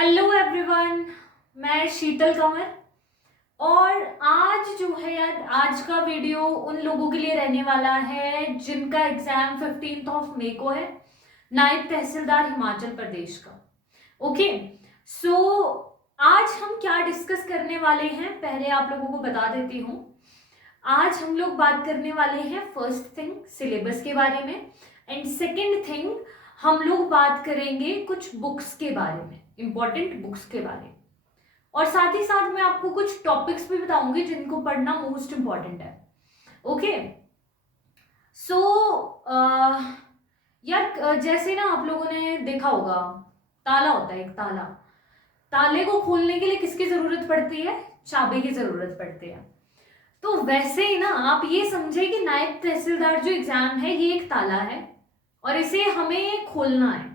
Hello everyone, मैं शीतल कंवर। और आज जो है यार, आज का वीडियो उन लोगों के लिए रहने वाला है जिनका एग्जाम 15 मई को है, नायब तहसीलदार हिमाचल प्रदेश का। ओके, सो आज हम क्या डिस्कस करने वाले हैं, पहले आप लोगों को बता देती हूँ। आज हम लोग बात करने वाले हैं फर्स्ट थिंग सिलेबस के बारे में, एंड सेकेंड थिंग हम लोग बात करेंगे कुछ बुक्स के बारे में, इंपॉर्टेंट बुक्स के बारे में। और साथ ही साथ मैं आपको कुछ टॉपिक्स भी बताऊंगी जिनको पढ़ना मोस्ट इंपॉर्टेंट है। ओके, सो यार जैसे ना आप लोगों ने देखा होगा, ताला होता है एक ताला। ताले को खोलने के लिए किसकी जरूरत पड़ती है? चाबी की जरूरत पड़ती है। तो वैसे ही ना आप ये समझे कि नायब तहसीलदार जो एग्जाम है ये एक ताला है और इसे हमें खोलना है,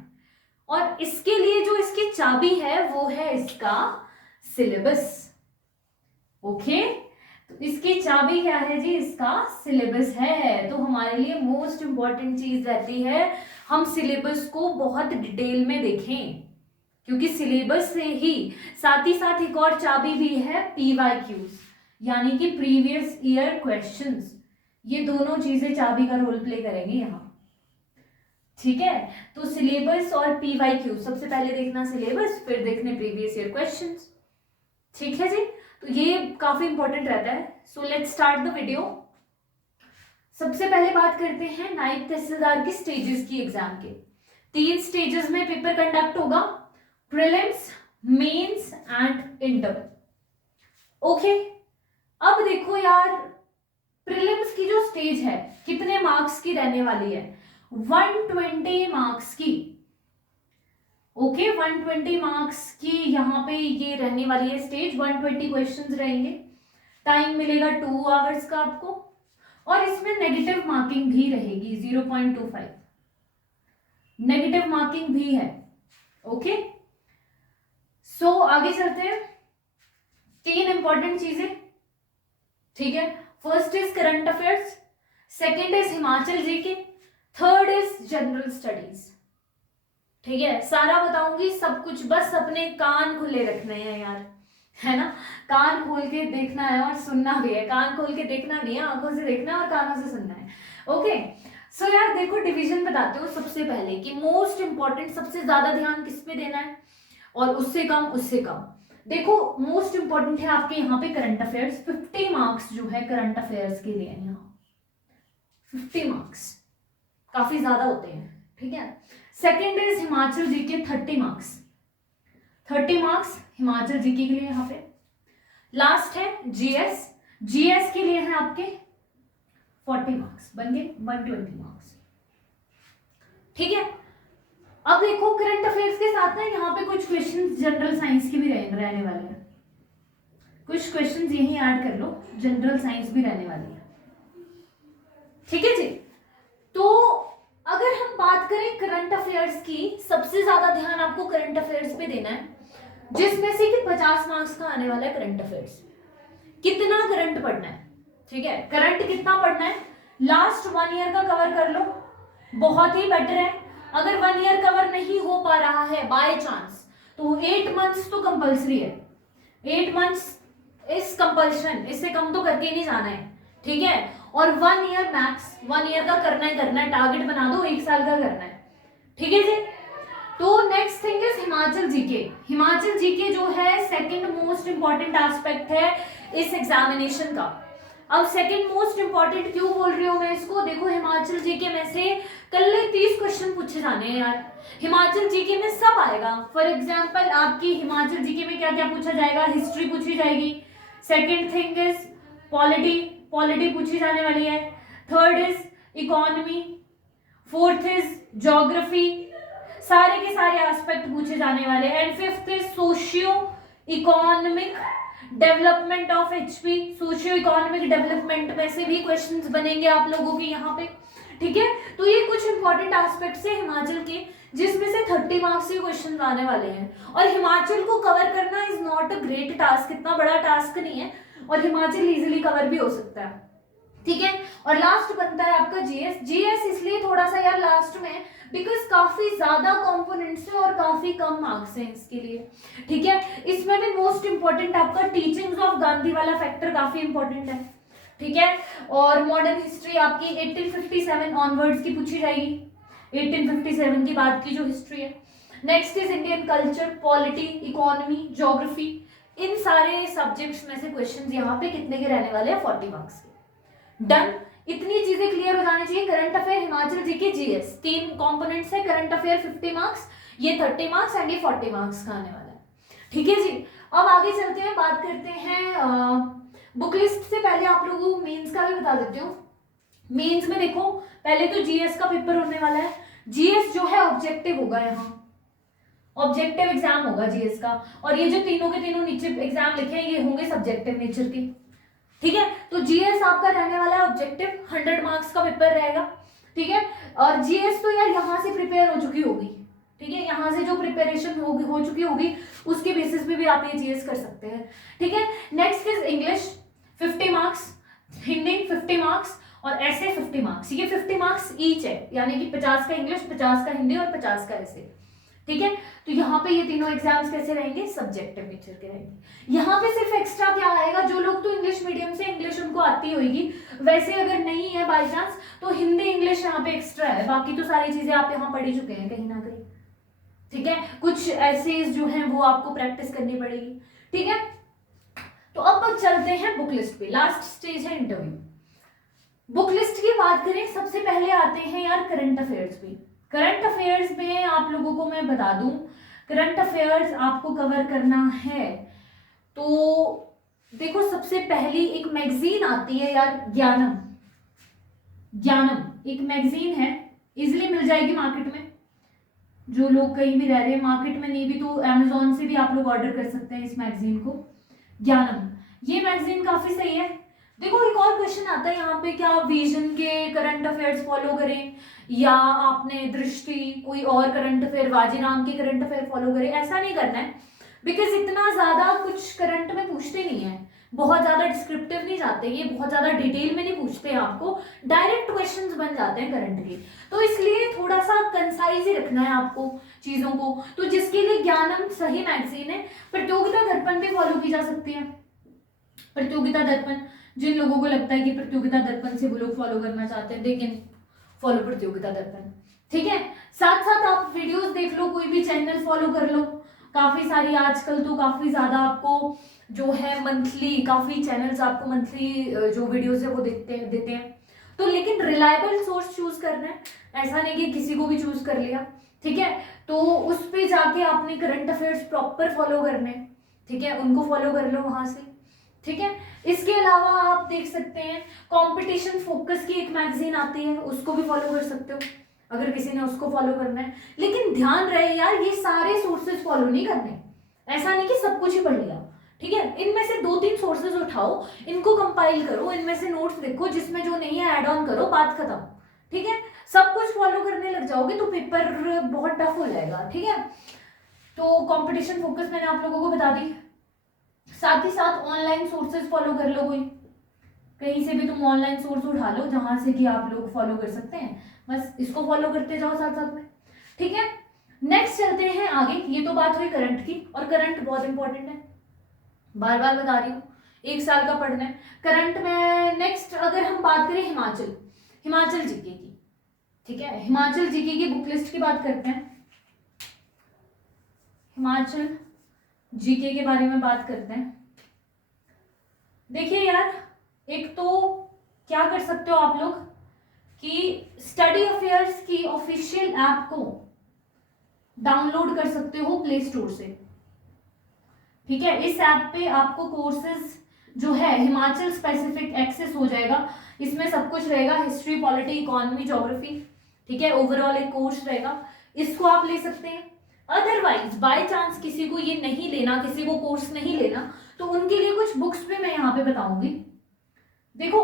और इसके लिए जो इसकी चाबी है वो है इसका सिलेबस। ओके, तो इसकी चाबी क्या है जी? इसका सिलेबस है। तो हमारे लिए मोस्ट इंपॉर्टेंट चीज रहती है हम सिलेबस को बहुत डिटेल में देखें, क्योंकि सिलेबस से ही साथ एक और चाबी भी है, PYQs यानी कि प्रीवियस ईयर क्वेश्चंस। ये दोनों चीजें चाबी का रोल प्ले करेंगे यहाँ। ठीक है, तो सिलेबस और PYQ, सबसे पहले देखना सिलेबस, फिर देखने प्रीवियस ईयर क्वेश्चंस। ठीक है जी, तो ये काफी इंपॉर्टेंट रहता है। So let's start the video. सबसे पहले बात करते हैं नायब तहसीलदार के स्टेजेस की एग्जाम के। 3 स्टेजेस में पेपर कंडक्ट होगा, prelims, mains and inter. Okay, अब देखो यार, प्रीलिम्स की जो स्टेज है कितने मार्क्स की रहने वाली है? 120 मार्क्स की। ओके, 120 मार्क्स की यहाँ पे ये रहने वाली है स्टेज। 120 क्वेश्चंस रहेंगे, टाइम मिलेगा 2 आवर्स का आपको, और इसमें नेगेटिव मार्किंग भी रहेगी 0.25, नेगेटिव मार्किंग भी है। ओके, सो आगे चलते हैं। 3 इंपॉर्टेंट चीजें, ठीक है। First is current affairs, second is Himachal GK, third is general studies. ठीक है, सारा बताऊंगी सब कुछ, बस अपने कान खुले रखने हैं यार, है ना। कान खोल के देखना है और सुनना भी है। कान खोल के देखना नहीं है, आंखों से देखना है और कानों से सुनना है। ओके, सो यार देखो, डिवीजन बताते हो सबसे पहले कि मोस्ट इंपॉर्टेंट, सबसे ज्यादा ध्यान किस पे देना है और उससे कम उससे कम। देखो, मोस्ट इंपॉर्टेंट है आपके यहाँ पे करंट अफेयर्स। 50 मार्क्स जो है करंट अफेयर्स के लिए यहाँ, 50 मार्क्स काफी ज्यादा होते हैं। ठीक है, second is Himachal GK, 30 marks, 30 marks Himachal GK के लिए यहाँ पे। लास्ट है जीएस, जीएस के लिए है आपके 40 मार्क्स, बन गए 120 मार्क्स। ठीक है, अब देखो करंट अफेयर्स के साथ ना यहाँ पे कुछ क्वेश्चंस जनरल साइंस की भी रहने वाले हैं। कुछ क्वेश्चंस यही ऐड कर लो, जनरल साइंस भी रहने वाली है। ठीक है जी, तो अगर हम बात करें करंट अफेयर्स की, सबसे ज्यादा ध्यान आपको करंट अफेयर्स पे देना है, जिसमें से कि 50 मार्क्स का आने वाला है करंट अफेयर्स। कितना करंट पढ़ना है? ठीक है, करंट कितना पढ़ना है? लास्ट 1 ईयर का कवर कर लो, बहुत ही बेटर है। अगर 1 ईयर कवर नहीं हो पा रहा है बाय चांस, तो 8 मंथ्स तो कंपल्सरी है। 8 मंथ्स इस कंपल्शन, इससे कम तो करके ही नहीं जाना है। ठीक है, और 1 ईयर मैक्स, 1 ईयर का करना है, टारगेट बना दो 1 साल का करना है। ठीक है जी, तो next thing is Himachal GK. Himachal GK जो है सेकंड मोस्ट इंपॉर्टेंट एस्पेक्ट है इस एग्जामिनेशन का। अब सेकंड मोस्ट इंपॉर्टेंट क्यों बोल रही हूं मैं इसको? देखो, हिमाचल जीके में से कल 30 क्वेश्चन पूछे जाने हैं यार। हिमाचल जीके में सब आएगा। फॉर एग्जाम्पल, आपकी हिमाचल जीके में क्या क्या पूछा जाएगा? हिस्ट्री पूछी जाएगी, सेकेंड थिंग इज पॉलिटी पूछी जाने वाली है, third is economy, fourth is geography, सारे के सारे एस्पेक्ट पूछे जाने वाले, and fifth is socio economic development of HP. Socio economic development में से भी क्वेश्चंस बनेंगे आप लोगों के यहाँ पे। ठीक है, तो ये कुछ इंपॉर्टेंट एस्पेक्ट्स है हिमाचल के, जिसमें से 30 मार्क्स के क्वेश्चन आने वाले हैं। और हिमाचल को कवर करना is not a great task, इतना बड़ा टास्क नहीं है, और हिमाचल इजीली कवर भी हो सकता है। ठीक है, और लास्ट बनता है आपका जीएस। जीएस इसलिए थोड़ा सा यार लास्ट में, बिकॉज काफी ज्यादा कंपोनेंट्स है और काफी कम मार्क्स हैं इसके लिए, ठीक है। इसमें भी मोस्ट इंपॉर्टेंट आपका टीचिंग्स ऑफ गांधी वाला फैक्टर काफी इंपॉर्टेंट है, ठीक है। और मॉडर्न हिस्ट्री आपकी 1857 ऑनवर्ड्स की पूछी जाएगी, 1857 के बाद की जो हिस्ट्री है। Next is Indian culture, polity, economy, geography. इन सारे सब्जेक्ट्स में से क्वेश्चंस यहाँ पे कितने के रहने वाले हैं, 40 मार्क्स के। डन, इतनी चीजें क्लियर हो जानी चाहिए। Current affair, Himachal GK, GS, 3 components है। करंट अफेयर 50 मार्क्स, ये 30 मार्क्स एंड ये 40 मार्क्स का आने वाला है, ठीक है जी। अब आगे चलते हैं, बात करते हैं बुक लिस्ट से पहले आप लोगों को मेंस का भी बता देती हूँ। मेंस में देखो पहले तो जीएस का पेपर होने वाला है। जीएस जो है ऑब्जेक्टिव होगा, यहाँ ऑब्जेक्टिव एग्जाम होगा जीएस का, और ये जो तीनों के तीनों नीचे एग्जाम लिखे हैं ये होंगे सब्जेक्टिव नेचर के, ठीक है। तो जीएस आपका रहने वाला है ऑब्जेक्टिव, 100 मार्क्स का पेपर रहेगा, ठीक है। और जीएस तो यार यहाँ से प्रिपेयर हो चुकी होगी, ठीक है, यहाँ से जो प्रिपरेशन हो चुकी होगी उसके बेसिस पे भी आप ये जीएस कर सकते हैं, ठीक है। Next is English 50 marks, Hindi 50 marks और ऐसे 50 मार्क्स, ये 50 मार्क्स ईच है, यानी कि 50 का इंग्लिश, 50 का हिंदी और 50 का ऐसे, ठीक है। तो यहाँ पे ये तीनों एग्जाम्स कैसे रहेंगे, सब्जेक्टिव नेचर के रहेंगे। यहाँ पे सिर्फ एक्स्ट्रा क्या आएगा, जो लोग तो इंग्लिश मीडियम से इंग्लिश उनको आती होगी, वैसे अगर नहीं है बाई चांस तो हिंदी इंग्लिश यहाँ पे एक्स्ट्रा है, बाकी तो सारी चीजें आप यहाँ पढ़ ही चुके हैं कहीं ना कहीं, ठीक है। कुछ ऐसे जो हैं वो आपको प्रैक्टिस करनी पड़ेगी, ठीक है। तो अब चलते हैं बुक लिस्ट पे, लास्ट स्टेज है इंटरव्यू। बुक लिस्ट की बात करें, सबसे पहले आते हैं यार करंट अफेयर्स पे। करंट अफेयर्स में आप लोगों को मैं बता दूं, करंट अफेयर्स आपको कवर करना है तो देखो सबसे पहली एक मैगजीन आती है यार, ज्ञानम। ज्ञानम एक मैगजीन है, इजिली मिल जाएगी मार्केट में, जो लोग कहीं भी रह रहे हैं, मार्केट में नहीं भी तो अमेजोन से भी आप लोग ऑर्डर कर सकते हैं इस मैगजीन को, ज्ञानम। ये मैगजीन काफी सही है। देखो एक और क्वेश्चन आता है यहाँ पे, क्या विजन के करंट अफेयर्स फॉलो करें या आपने दृष्टि कोई और करंट अफेयर, वाजीराम के करंट अफेयर फॉलो करें, ऐसा नहीं करना है, बिकॉज इतना ज्यादा कुछ करंट में पूछते नहीं है, बहुत ज्यादा डिस्क्रिप्टिव नहीं जाते, ये बहुत ज्यादा डिटेल में नहीं पूछते हैं आपको, डायरेक्ट क्वेश्चंस बन जाते हैं करंट के, तो इसलिए थोड़ा सा कंसाइज ही रखना है आपको चीजों को। तो जिसके लिए ज्ञानम सही मैगजीन है। प्रतियोगिता दर्पण भी फॉलो की जा सकती है, प्रतियोगिता दर्पण, जिन लोगों को लगता है कि प्रतियोगिता दर्पण से वो लोग फॉलो करना चाहते हैं, दे कैन फॉलो प्रतियोगिता दर्पण, ठीक है। साथ साथ आप वीडियोस देख लो, कोई भी चैनल फॉलो कर लो, काफी सारी आजकल तो काफी ज्यादा आपको जो है मंथली, काफी चैनल्स आपको मंथली जो वीडियोस है वो देते हैं। तो लेकिन रिलायबल सोर्स चूज करना है, ऐसा नहीं कि किसी को भी चूज कर लिया, ठीक है। तो उस पे जाके आपने करंट अफेयर्स प्रॉपर फॉलो करने, ठीक है, उनको फॉलो कर लो वहां से, ठीक है। इसके अलावा आप देख सकते हैं कंपटीशन फोकस की एक मैगजीन आती है, उसको भी फॉलो कर सकते हो अगर किसी ने उसको फॉलो करना है। लेकिन ध्यान रहे यार, ये सारे सोर्सेज फॉलो नहीं करने, ऐसा नहीं कि सब कुछ ही पढ़ लिया, ठीक है। इनमें से 2-3 सोर्सेज उठाओ, इनको कंपाइल करो, इनमें से नोट्स देखो, जिसमें जो नहीं है ऐड ऑन करो, बात खत्म, ठीक है। सब कुछ फॉलो करने लग जाओगे तो पेपर बहुत टफ हो जाएगा, ठीक है। तो कंपटीशन फोकस मैंने आप लोगों को बता दी। साथ ही साथ ऑनलाइन सोर्सेज फॉलो कर लो, कोई कहीं से भी तुम ऑनलाइन सोर्स उठा लो जहां से कि आप लोग फॉलो कर सकते हैं, बस इसको फॉलो करते जाओ साथ साथ में, ठीक है। नेक्स्ट चलते हैं आगे। ये तो बात हुई करंट की, और करंट बहुत इंपॉर्टेंट है, बार बार बता रही हूँ, 1 साल का पढ़ना है करंट में। नेक्स्ट अगर हम बात करें हिमाचल जीके की, ठीक है, हिमाचल जीके की बुक लिस्ट की बात करते हैं, हिमाचल जीके के बारे में बात करते हैं। देखिए यार, एक तो क्या कर सकते हो आप लोग कि स्टडी अफेयर्स की ऑफिशियल ऐप को डाउनलोड कर सकते हो प्ले स्टोर से, ठीक है। इस ऐप पे आपको कोर्सेज जो है हिमाचल स्पेसिफिक एक्सेस हो जाएगा, इसमें सब कुछ रहेगा, हिस्ट्री, पॉलिटी, इकोनॉमी, ज्योग्राफी, ठीक है, ओवरऑल एक कोर्स रहेगा, इसको आप ले सकते हैं। अदरवाइज बाय चांस किसी को ये नहीं लेना, किसी को कोर्स नहीं लेना, तो उनके लिए कुछ बुक्स पे मैं यहाँ पे बताऊंगी। देखो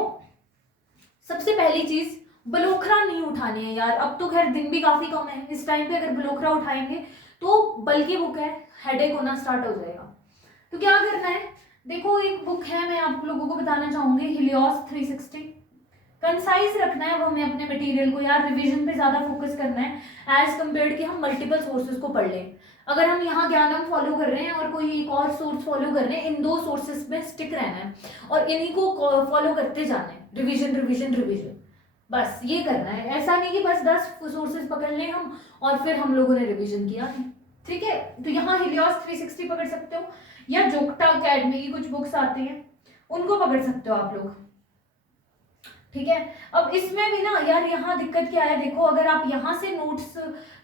सबसे पहली चीज, बलोखरा नहीं उठाने हैं यार, अब तो खैर दिन भी काफी कम है, इस टाइम पे अगर बलोखरा उठाएंगे तो बल्कि बुक है, हेडेक होना स्टार्ट हो जाएगा। तो क्या करना है, देखो एक बुक है, मैं आप लोगों को बताना चाहूंगी, हिलियोस 360। कंसाइज रखना है अब हमें अपने मटेरियल को यार, रिवीजन पे ज्यादा फोकस करना है एज कम्पेयर कि हम मल्टीपल सोर्सेज को पढ़ लें। अगर हम यहाँ ज्ञानम फॉलो कर रहे हैं और कोई एक और सोर्स फॉलो कर रहे हैं, इन दो सोर्सेज में स्टिक रहना है और इन्हीं को फॉलो करते जाना है, रिवीजन रिवीजन रिवीजन, बस ये करना है। ऐसा नहीं कि बस 10 सोर्सेज पकड़ लें हम और फिर हम लोगों ने रिवीजन किया नहीं, ठीक है। तो यहाँ हिलियोस 360 पकड़ सकते हो या जोग्टा अकेडमी की कुछ बुक्स आती हैं उनको पकड़ सकते हो आप लोग, ठीक है। अब इसमें भी ना यार यहाँ दिक्कत क्या है, देखो अगर आप यहाँ से नोट्स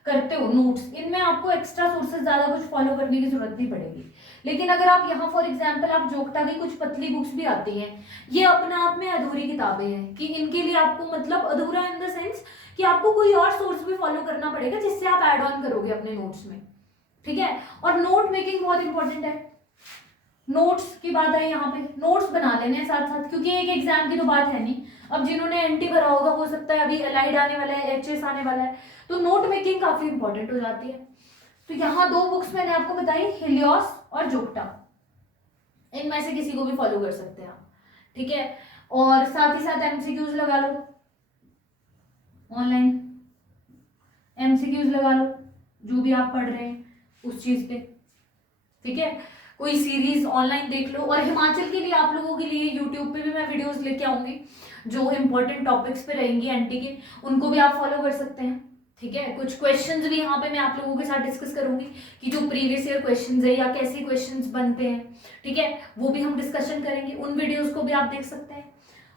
करते हो, नोट्स इनमें आपको एक्स्ट्रा सोर्सेज ज्यादा कुछ फॉलो करने की जरूरत नहीं पड़ेगी। लेकिन अगर आप यहाँ फॉर एग्जांपल आप जोग्टा की कुछ पतली बुक्स भी आती हैं, ये अपने आप में अधूरी किताबें हैं कि इनके लिए आपको मतलब अधूरा इन द सेंस कि आपको कोई और सोर्स भी फॉलो करना पड़ेगा जिससे आप एड ऑन करोगे अपने नोट्स में, ठीक है। और नोट मेकिंग बहुत इंपॉर्टेंट है। नोट्स की बात है यहाँ पे, नोट्स बना लेने हैं साथ साथ, क्योंकि एक एग्जाम की तो बात है नहीं। अब जिन्होंने एनटी भरा होगा हो सकता है अभी एलाइड आने वाला है, एचएस आने वाला है, तो नोट मेकिंग काफी इंपॉर्टेंट हो जाती है। तो यहाँ 2 बुक्स मैंने आपको बताई, हिलियोस और जोग्टा, इनमें से किसी को भी फॉलो कर सकते हैं आप, ठीक है। और साथ ही साथ एमसीक्यूज लगा लो, ऑनलाइन एमसीक्यूज लगा लो जो भी आप पढ़ रहे हैं उस चीज पे, ठीक है। कोई सीरीज ऑनलाइन देख लो। और हिमाचल के लिए आप लोगों के लिए यूट्यूब पे भी मैं वीडियोस लेके आऊंगी जो इंपॉर्टेंट टॉपिक्स पे रहेंगी एनटी के, उनको भी आप फॉलो कर सकते हैं, ठीक है। कुछ क्वेश्चंस भी यहाँ पे मैं आप लोगों के साथ डिस्कस करूंगी कि जो प्रीवियस ईयर क्वेश्चंस है या कैसे क्वेश्चंस बनते हैं, ठीक है, वो भी हम डिस्कशन करेंगे, उन वीडियोस को भी आप देख सकते हैं।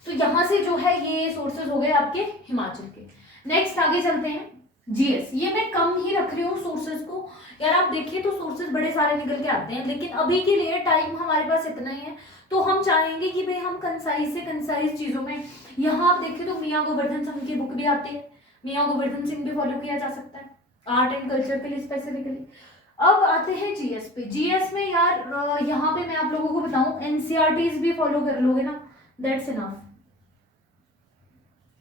तो यहाँ से जो है ये सोर्सेज हो गए आपके हिमाचल के। नेक्स्ट आगे चलते हैं जीएस। ये मैं कम ही रख रही हूँ सोर्सेज को यार, आप देखिए तो सोर्सेज बड़े सारे निकल के आते हैं, लेकिन अभी के लिए टाइम हमारे पास इतना ही है, तो हम चाहेंगे कि भाई हम कंसाइज से कंसाइज चीजों में, यहाँ आप देखिए तो मियाँ गोवर्धन सिंह की बुक भी आती है, मियाँ गोवर्धन सिंह भी फॉलो किया जा सकता है आर्ट एंड कल्चर के लिए स्पेसिफिकली। अब आते हैं जीएस पे। जीएस में यार यहाँ पे मैं आप लोगों को बताऊं, एनसीईआरटीज भी फॉलो कर लोगे ना, दैट्स इनफ,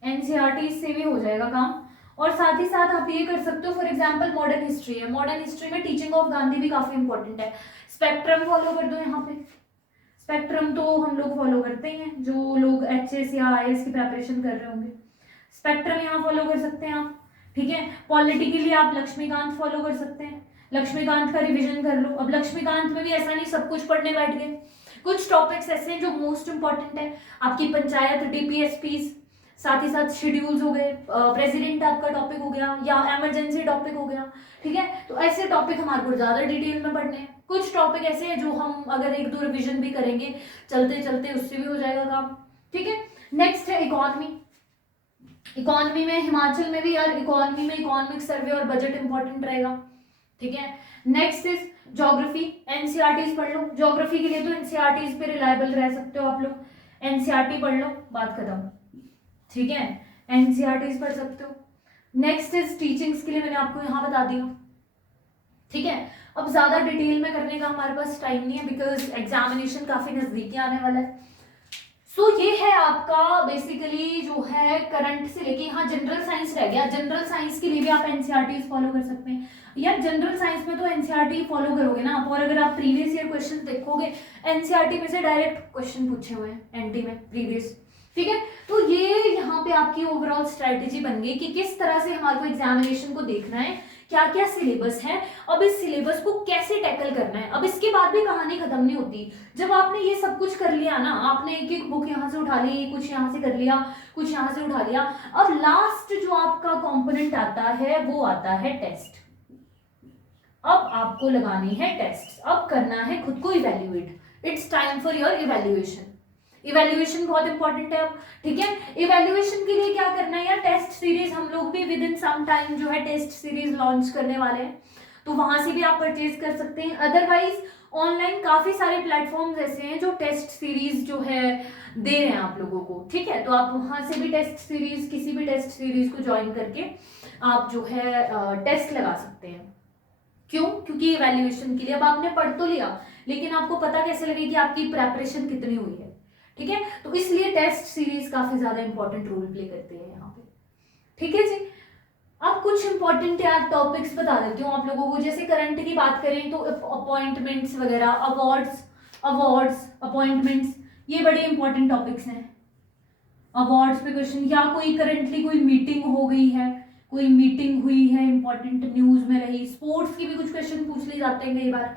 एनसीईआरटीज से भी हो जाएगा काम। और साथ ही साथ आप ये कर सकते हो, फॉर एग्जांपल मॉडर्न हिस्ट्री है, मॉडर्न हिस्ट्री में टीचिंग ऑफ गांधी भी काफी इंपॉर्टेंट है, स्पेक्ट्रम फॉलो कर दो यहाँ पे। स्पेक्ट्रम तो हम लोग फॉलो करते ही हैं, जो लोग एचएस या आईएएस की प्रिपरेशन कर रहे होंगे, स्पेक्ट्रम यहाँ फॉलो कर सकते हैं आप, ठीक है। पॉलिटी के लिए आप लक्ष्मीकांत फॉलो कर सकते हैं, लक्ष्मीकांत का रिविजन कर लो। अब लक्ष्मीकांत में भी ऐसा नहीं सब कुछ पढ़ने बैठ गए, कुछ टॉपिक्स ऐसे हैं जो मोस्ट इंपॉर्टेंट है, आपकी पंचायत डीपीएसपीज, साथ ही साथ शेड्यूल्स हो गए, प्रेसिडेंट आपका टॉपिक हो गया या इमरजेंसी टॉपिक हो गया, ठीक है। तो ऐसे टॉपिक हमारे को ज्यादा डिटेल में पढ़ने हैं। कुछ टॉपिक ऐसे हैं जो हम अगर 1-2 रिविजन भी करेंगे चलते चलते उससे भी हो जाएगा काम, ठीक है। नेक्स्ट है इकोनॉमी। इकोनॉमी में हिमाचल में भी यार इकोनॉमी में इकोनॉमिक सर्वे और बजट इंपॉर्टेंट रहेगा, ठीक है। नेक्स्ट इज ज्योग्राफी, एनसीईआरटीज पढ़ लो। ज्योग्राफी के लिए तो एनसीईआरटीज पे रिलायबल रह सकते हो आप लोग, एनसीईआरटी पढ़ लो, बात खत्म, ठीक है। एनसीईआरटीज पढ़ सकते हो। नेक्स्ट इज टीचिंग्स के लिए मैंने आपको यहाँ बता दिया, ठीक है। अब ज्यादा डिटेल में करने का हमारे पास टाइम नहीं है बिकॉज एग्जामिनेशन काफी नजदीकी आने वाला है। सो ये है आपका बेसिकली जो है करंट से लेके यहाँ जनरल साइंस रह गया। जनरल साइंस के लिए भी आप एनसीईआरटी फॉलो कर सकते हैं यार, जनरल साइंस में तो एनसीईआरटी फॉलो करोगे ना आप, और अगर आप प्रीवियस ईयर क्वेश्चन देखोगे एनसीईआरटी में से डायरेक्ट क्वेश्चन पूछे हुए हैं एनटी में प्रीवियस, ठीक है। तो ये यहाँ पे आपकी ओवरऑल स्ट्रेटेजी बन गई कि किस तरह से हमारे को एग्जामिनेशन को देखना है, क्या क्या सिलेबस है, अब इस सिलेबस को कैसे टैकल करना है। अब इसके बाद भी कहानी खत्म नहीं होती। जब आपने ये सब कुछ कर लिया ना, आपने एक एक बुक यहाँ से उठा ली, कुछ यहाँ से कर लिया, कुछ यहाँ से उठा लिया, अब लास्ट जो आपका कंपोनेंट आता है वो आता है टेस्ट। अब आपको लगानी है टेस्ट, अब करना है खुद को evaluate, it's time for your evaluation. Evaluation बहुत इंपॉर्टेंट है अब, ठीक है। इवेल्युएशन के लिए क्या करना है यार, टेस्ट सीरीज हम लोग भी विद इन सम टाइम जो है टेस्ट सीरीज लॉन्च करने वाले हैं, तो वहां से भी आप परचेज कर सकते हैं। अदरवाइज ऑनलाइन काफी सारे प्लेटफॉर्म्स ऐसे हैं जो टेस्ट सीरीज जो है दे रहे हैं आप लोगों को, ठीक है। तो आप वहां से भी टेस्ट सीरीज, किसी भी टेस्ट सीरीज को ज्वाइन करके आप जो है टेस्ट लगा सकते हैं। क्यों? क्योंकि इवेल्युएशन के लिए अब आपने पढ़ तो लिया, लेकिन आपको पता कैसे लगे कि आपकी प्रेपरेशन कितनी हुई है, ठीक है। तो इसलिए टेस्ट सीरीज काफी ज्यादा इंपॉर्टेंट रोल प्ले करते हैं यहाँ पे, ठीक है जी। अब कुछ इंपॉर्टेंट यार टॉपिक्स बता देती हूँ आप लोगों को। जैसे करंट की बात करें तो अपॉइंटमेंट्स वगैरह, अवार्ड्स अपॉइंटमेंट्स, ये बड़े इंपॉर्टेंट टॉपिक्स हैं। अवार्ड्स पे क्वेश्चन, या कोई करंटली कोई मीटिंग हो गई है, कोई मीटिंग हुई है इंपॉर्टेंट न्यूज में रही। स्पोर्ट्स की भी कुछ क्वेश्चन पूछ लिए जाते हैं कई बार,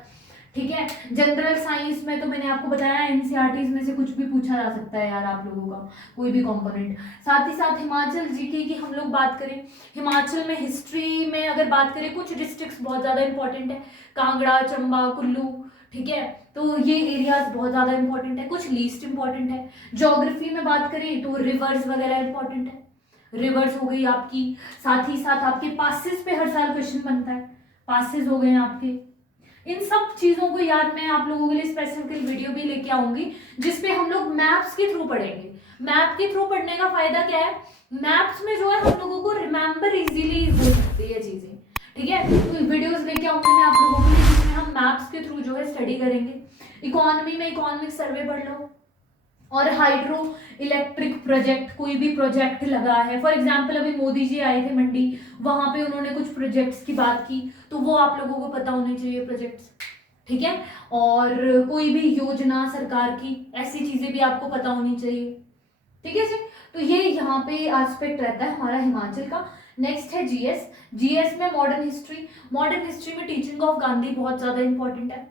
ठीक है। जनरल साइंस में तो मैंने आपको बताया एनसीईआरटी में से कुछ भी पूछा जा सकता है यार आप लोगों का, कोई भी कंपोनेंट। साथ ही साथ हिमाचल जीके की हम लोग बात करें, हिमाचल में हिस्ट्री में अगर बात करें, कुछ डिस्ट्रिक्ट्स बहुत ज़्यादा इंपॉर्टेंट है, कांगड़ा, चंबा, कुल्लू, ठीक है। तो ये एरियाज बहुत ज़्यादा इंपॉर्टेंट है, कुछ लीस्ट इंपॉर्टेंट है। ज्योग्राफी में बात करें तो रिवर्स वगैरह इंपॉर्टेंट है, रिवर्स हो गई आपकी। साथ ही साथ आपके पासेस पे हर साल क्वेश्चन बनता है, पासेस हो गए आपके। इन सब चीजों को याद मैं आप लोगों के लिए स्पेसिफिकली वीडियो भी लेके आऊंगी, जिसपे हम लोग मैप्स के थ्रू पढ़ेंगे। मैप के थ्रू पढ़ने का फायदा क्या है, मैप्स में जो है हम लोगों को रिमेंबर इजीली हो सकती है चीजें, ठीक है। तो वीडियोस लेके आऊंगी मैं आप लोगों के लिए, जिसमें हम मैप्स के थ्रू जो है स्टडी करेंगे। इकोनॉमी में इकोनॉमिक सर्वे पढ़ लो, और हाइड्रो इलेक्ट्रिक प्रोजेक्ट, कोई भी प्रोजेक्ट लगा है, फॉर एग्जांपल अभी मोदी जी आए थे मंडी, वहां पे उन्होंने कुछ प्रोजेक्ट्स की बात की, तो वो आप लोगों को पता होने चाहिए प्रोजेक्ट्स, ठीक है। और कोई भी योजना सरकार की, ऐसी चीजें भी आपको पता होनी चाहिए, ठीक है जी। तो ये यहाँ पे एस्पेक्ट रहता है हमारा हिमाचल का। नेक्स्ट है जीएस। जीएस में मॉडर्न हिस्ट्री, मॉडर्न हिस्ट्री में टीचिंग ऑफ गांधी बहुत ज्यादा इंपॉर्टेंट है,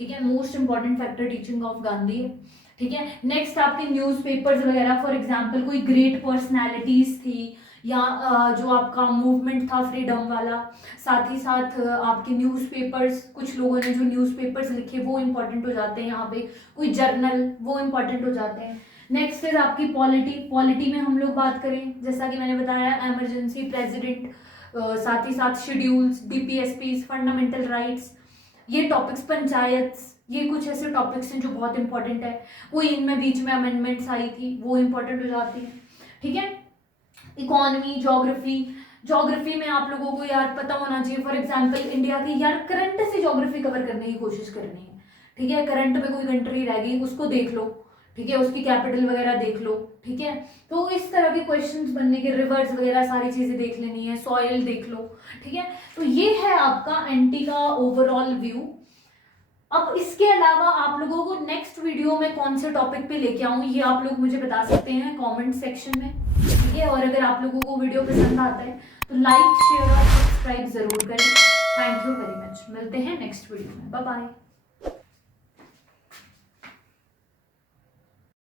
ठीक है। Most important factor teaching of Gandhi है, ठीक है। नेक्स्ट आपके न्यूज़पेपर्स वगैरह, फॉर एग्जांपल कोई ग्रेट पर्सनालिटीज थी, या जो आपका मूवमेंट था फ्रीडम वाला। साथ ही साथ आपके न्यूज़पेपर्स, कुछ लोगों ने जो न्यूज़पेपर्स लिखे वो इंपॉर्टेंट हो जाते हैं यहाँ पे, कोई जर्नल वो इंपॉर्टेंट हो जाते हैं। नेक्स्ट इज आपकी पॉलिटी। पॉलिटी में हम लोग बात करें, जैसा कि मैंने बताया, एमरजेंसी, प्रेसिडेंट, साथ ही साथ शेड्यूल्स, डीपीएसपीज, फंडामेंटल राइट्स, ये टॉपिक्स, पंचायत, ये कुछ ऐसे टॉपिक्स हैं जो बहुत इंपॉर्टेंट है। कोई इनमें बीच में अमेंडमेंट्स आई थी, वो इंपॉर्टेंट हो जाती है, ठीक है। इकोनॉमी, ज्योग्राफी, ज्योग्राफी में आप लोगों को यार पता होना चाहिए, फॉर एग्जांपल इंडिया की यार करंट से ज्योग्राफी कवर करने की कोशिश करनी है, ठीक है। करंट में कोई कंट्री रह गई उसको देख लो, ठीक है, उसकी कैपिटल वगैरह देख लो, ठीक है। तो इस तरह के क्वेश्चंस बनने के, रिवर्स वगैरह सारी चीजें देख लेनी है, सॉइल देख लो, ठीक है। तो ये है आपका एनटी का ओवरऑल व्यू। अब इसके अलावा आप लोगों को नेक्स्ट वीडियो में कौन से टॉपिक पे लेके आऊं, ये आप लोग मुझे बता सकते हैं कमेंट सेक्शन में, ठीक है। और अगर आप लोगों को वीडियो पसंद आता है तो लाइक, शेयर और सब्सक्राइब जरूर करें। थैंक यू वेरी मच, मिलते हैं नेक्स्ट वीडियो में, बाय बाय।